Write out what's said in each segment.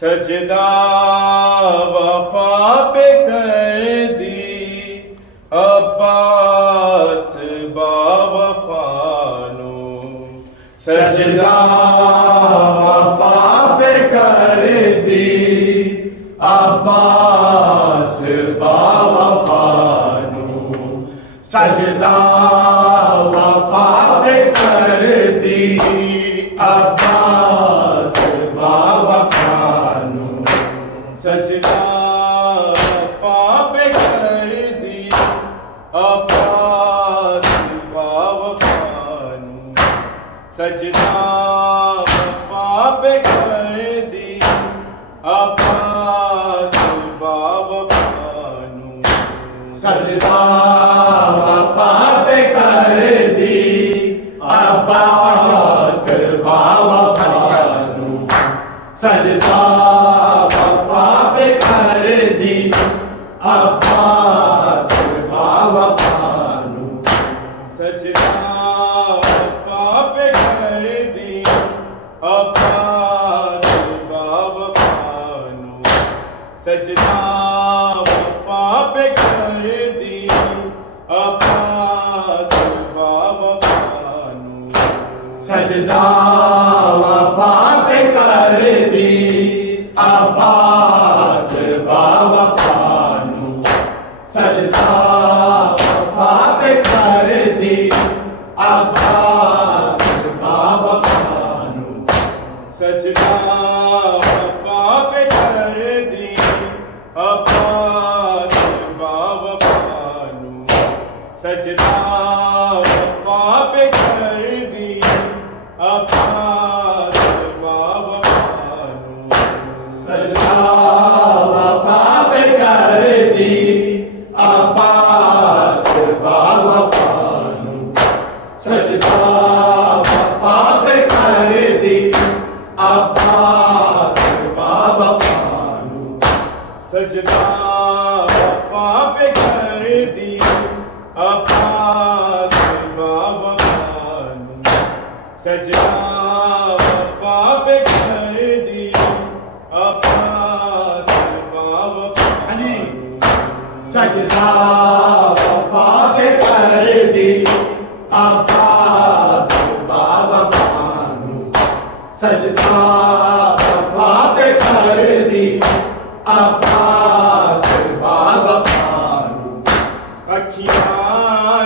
सजदा वफा पे कर दी अब्बास बावफानो सजदा वफा पे कर दी अब्बास बावफानो सजदा वफा पे कर दी अब्बास बावफानो सजदा वफा पे कर दी अब्बास बावफानो सजदा वफा पे कर दी अब्बास बावफानो सजदा वफा पे कर दी अब्बास बावफानो सजदा वफा पे कर दी अब्बास बावफानो सजदा वफा पे कर दी अब्बास बावफानो सजदा वफा पे कर दी अब्बास बावफानो सजदा वफा पे कर दी अब्बास बावफानो सजदा वफा पे कर दी अब्बास बावफानो सजदा वफा पे कर दी अब्बास बावफानो सजदा वफा पे कर दी अब्बास बावफानो सजदा वफा पे कर दी अब्बास बावफानो सजदा वफा पे कर दी अब्बास बावफानो सजदा वफा पे कर दी अब्बास बावफानो सजदा वफा पे कर दी अब्बास बावफानो सजदा वफा पे कर दी अब्बास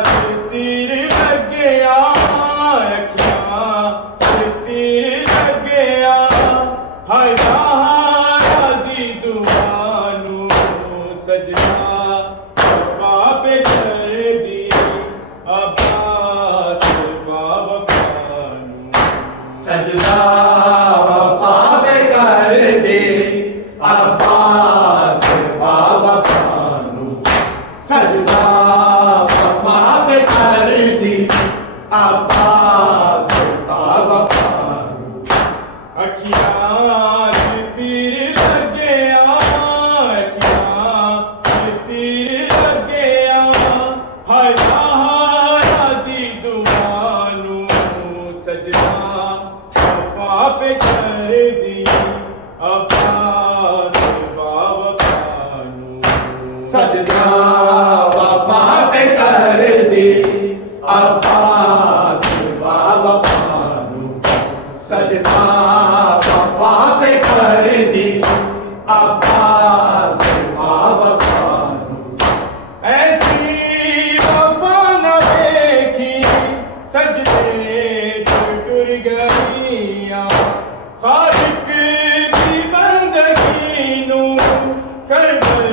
च तीर लग्या अखियां च तीर लग्या हाय सहारा दी दुआ नू सजना वफा पे कर दी अब्बास वफा नू सजदा वफा पे कर दे अब्बास वफा नू सजदा वफा पे कर दी अब्बास वफा नू अखियां च तीर लग्या अखियां च तीर लग्या हाय सहारा दी दुआ नू सजना वफा पे कर दी अब्बास वफा नू सजदा वफा पे कर दे अब्बास वफा नू सजदा वफा पे कर दी अब्बास वफा नू ऐसी वफा न देखी सजदे टूट गईया खालिक दी बंदगी नू करबल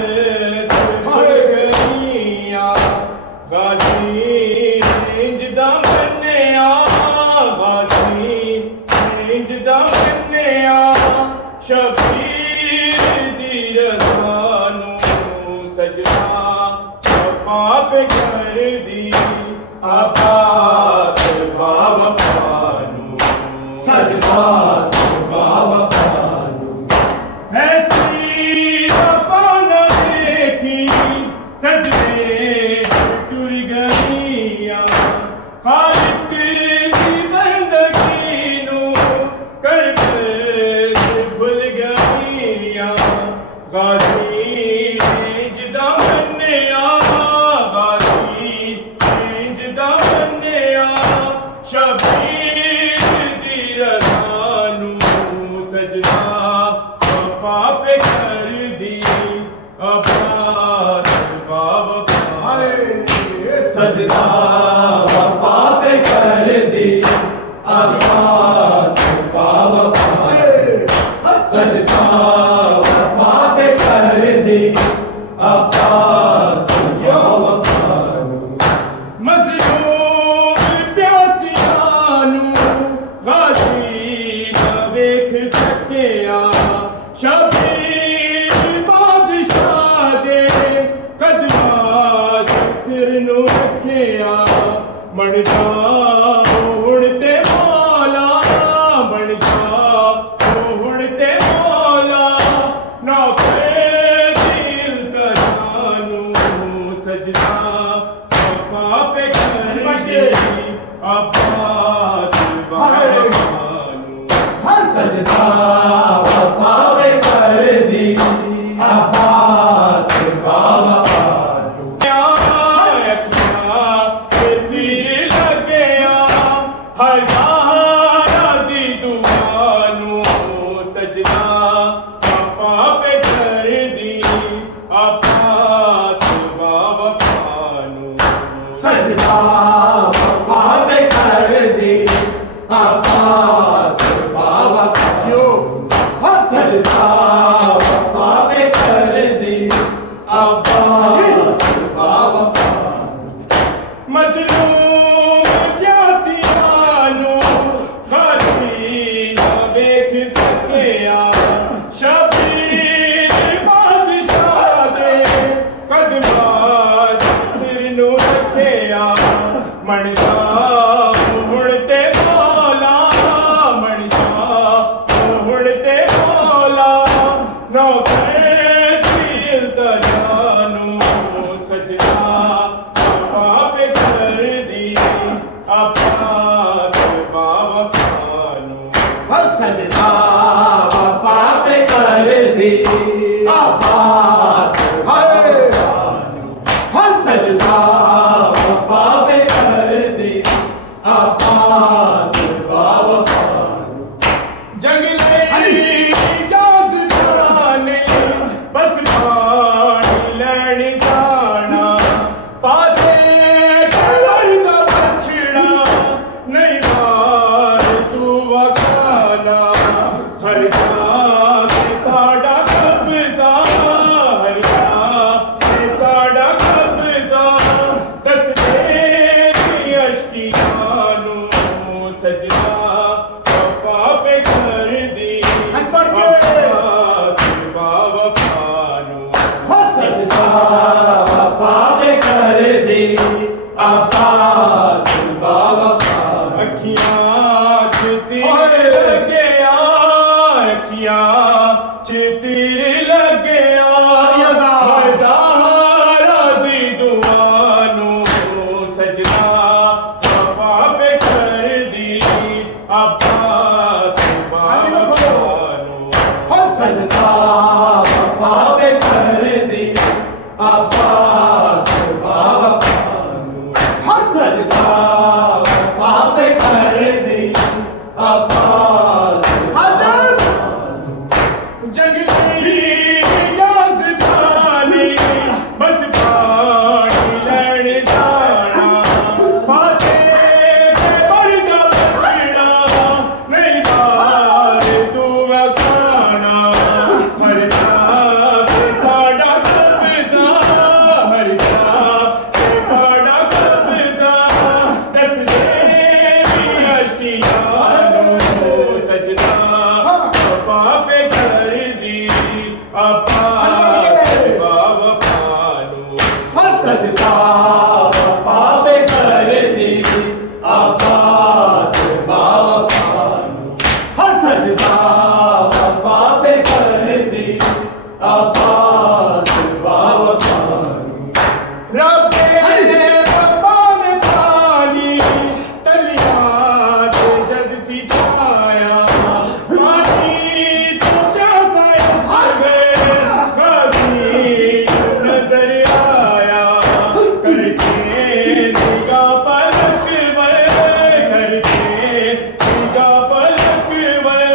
गईया गाजी इंज दा मन्निया गाजी इंज दा मन्निया शबीर दी रज़ा नू सजना वफा पे कर दी अब्बास वफा नू सजदा वफा नू ऐसी वफा न देखी सजदे टूट गईया खालिक दी बंदगी नू करबल भुल गईया गाजी इंज दा मन्निया गाजी इंज दा मन्निया शबीर दी रज़ा नू सजना वफा पे कर दी अब्बास वफा सजदा वफा पे कर दी अब्बास वफा सजदा वफा पे कर दी अब्बास वफा मज़लूम प्यासियां नू गाजी न वेख सकिया शबीर बादशाह दे कदमां च सिर नू रखिया बन जा हुण ते मौला बन जा हुण ते मौला नौकर दिल तजानू सजना वफा पे कर दी अब्बास वफा नू सजदा वफा पे कर दी अब्बास वफा नू अखियां ते तीर लग्या हाय सहारा दी दुआ नू सजना वफा पे कर दी अब्बास वफा नू सजदा वफा पे कर दी अब्बास वफा नू सजदा वफा पे कर दी अब्बास वफा मज़लूम प्यासियां नू गाजी न वेख सकिया शबीर बादशाह दे कदमां च सिर नू रखिया मन जा हुण ते मौला मन जा हुण ते मौला नौकर दिल तजानू सजना वफा पे कर दी अब्बास वफा नू सजदा वफा पे कर दी अब्बास वफा नू सजदा वफा पे कर दी अब्बास वफा नू जंगली इजाज़त जाने बस पानी लैन जाना पाते अब्बास बावफा अखियां चितीर लगे अखियां चितीर लगे ज़हरा दी दुआनू सजदा वफा पे कर दी अब्बास बावफा सजदा वफा पे कर दी अब्बास बावफा सजदा वफा पे कर दी अब्बास जंगली याज़दानी बस पानी लड़ जाना फाते पे पर्दा बचना नहीं बार तू वखाना हर जात साड़ा कब्जा हर जात साड़ा कब्जा दस दे अश्कियानो सजना वफा पे कर दी अब्बास बावफानो सजदा वफा पे कर दी अब्बास बावफा सजदा वफा पे कर दी अब्बास बावफा रब्बे रब्बान पानी तलिया ते जग सी छाया पानी तो प्यासा गाजी नजर आया करके निगाह पलक वर करके निगाह पलक वर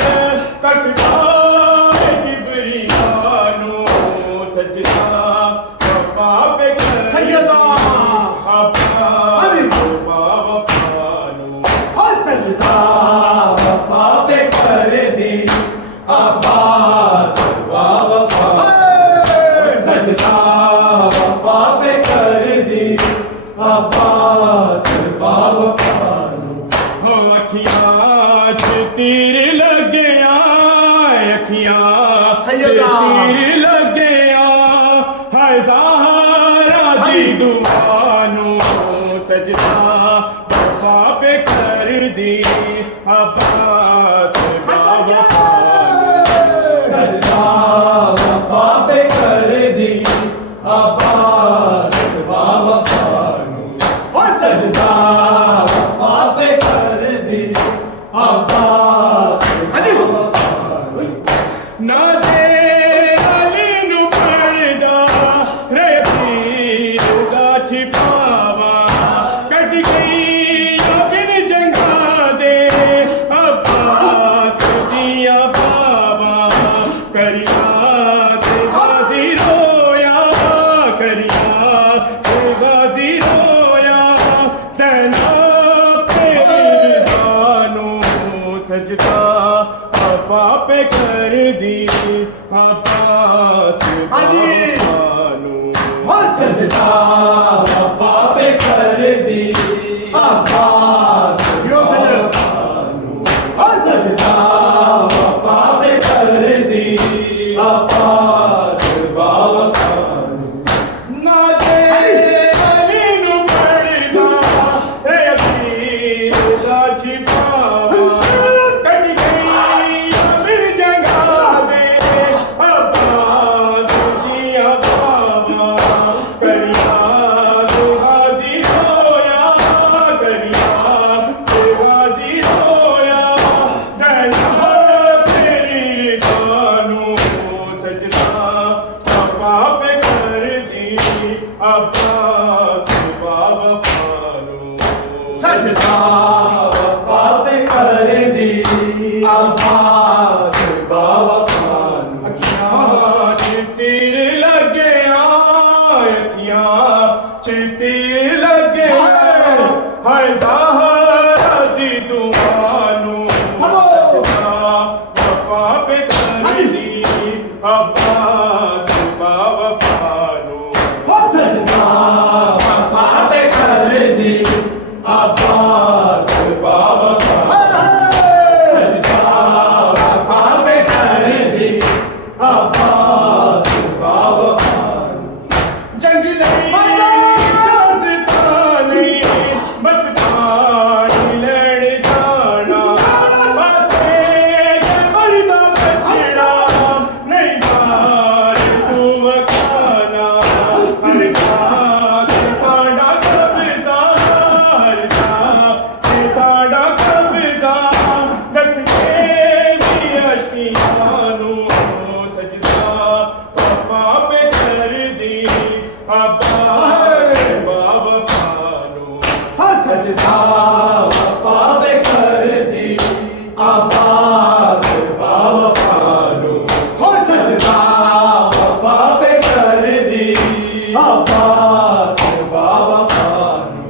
कटदा किबरियानो सजना वफा पे कर सैयदा अब्बास बावफानो सजदा वफा पे कर दी अब्बास बावफा सजदा वफा पे कर दी अब्बास बावफा हो अखियां चितीर लगे अखियां सैयदा। चितीर लगे है ज़हरा दी दुआनो सजदा वफा पे कर दी अब्बास बावफा सजदा वफा पे कर दी अब्बास बावफा सजदा वफा पे कर दी अब्बास बावफा ना दे अली नु पर्दा रे पीर दा छिपावा कट गई बिन जंगा दे अब्बास दिया बाबा करिया ते गाजी रोया करिया ते गाजी रोया सैना पे दानो सजदा वफा पे कर दी अब्बास बावफानो सजदा वफा पे कर दी अब्बास बावफा सजदा वफा पे कर दी अब्बास बावफा ना दे अली नु पर्दा रे पीर दा छिपावा कट गई बिन जंगा दे अब्बास दिया बाबा करिया ते गाजी रोया करिया ते गाजी रोया सैना तेरी दानो सजदा वफा पे कर दी अब्बास बावफानो सजदा वफा पे कर दी अब्बास बावफा अखियां चितीर लगे अखियां चितीर लगे है ज़हरा दी दुआनो वफा पे कर दी अब्बास बावफानो सजदा वफा पे कर दी अब्बास बावफा सजदा वफा पे कर दी अब्बास बावफा जंगली याज़दानी सजदा वफा पे कर दी अब्बास बावफानू हो सजदा वफा पे कर दी अब्बास बावफानू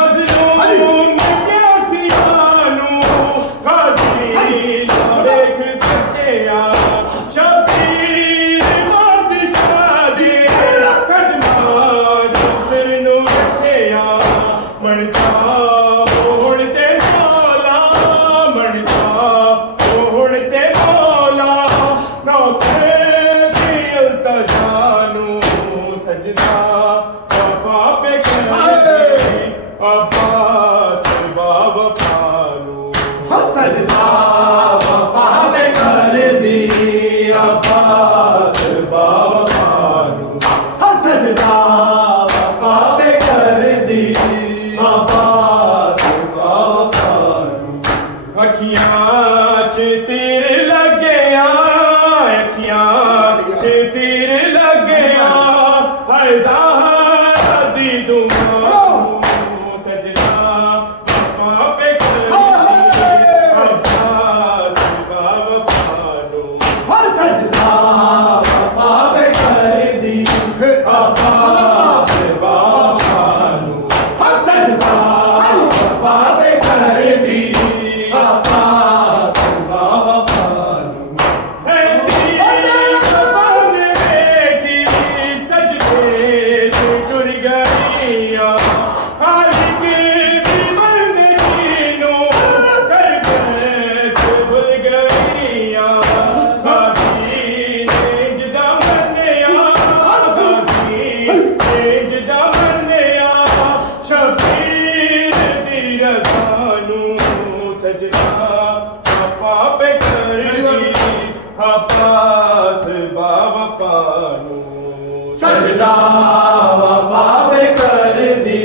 मज़लूम प्यासियानू गाज़ी देख सकिया शबीर बादशाह दे कदमां सिर नू रखिया मणता होणते मौला मणता होणते मौला नौखे दी इल्तजानू सजदा वफा पे कर अब्बास बावफानू सजदा वफा पे कर दी अब्बास बावफानू सजदा वफा पे कर दी अब्बास बावफानू अखियां च तीर लग्या अखियां च तीर लग्या हाय ज़हरा दी दुआ सजदा वफा पे कर अब्बास बावफानू सजदा वफा पे कर दी अब्बास बावफानू सजदा वफा पे कर दी अब्बास बावफानू ऐसी ज़बान बैठी सजदे टुर गईया खालिक दी बंदगी नू कर बैठ भुल गईया गाज़ी ने जिदा मन्निया गाज़ी ने जिदा मन्निया शबीर दी रज़ानू सजदा वफा पे कर दी अब्बास बावफानू सजदा वफा पे कर दी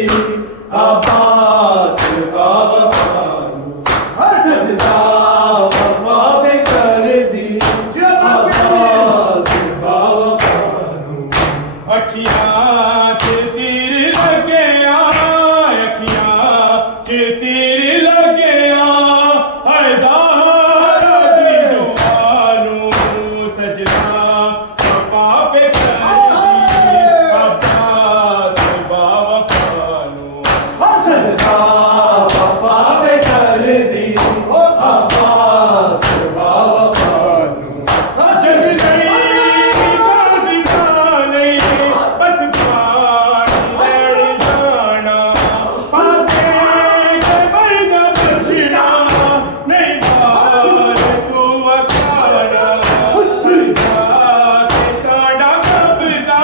अब्बास बावफानू सजदा वफा पे कर दी अब्बास बावफानू अखियां च तीर लग्या अखियां च तीर लग्या हाय ज़हरा दी दुआनू सजदा वफा पे कर दी अब्बास बावफानू सजदा वफा पे कर दी अब्बास बावफानू जग गई गाज़ी खाने बस पानी लड़ जाना पाते के बरदा बचना नहीं बार को अखाड़ा जाते साड़ा कब्जा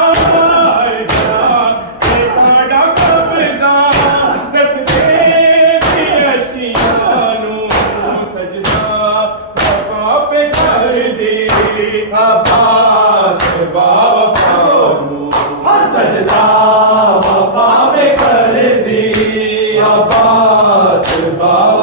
जाते साड़ा कब्जा दस दे अश्कियानू सजदा वफा पे कर दे अब्बास बावफानू सजदा वफा पे कर दी अब्बास बावफानू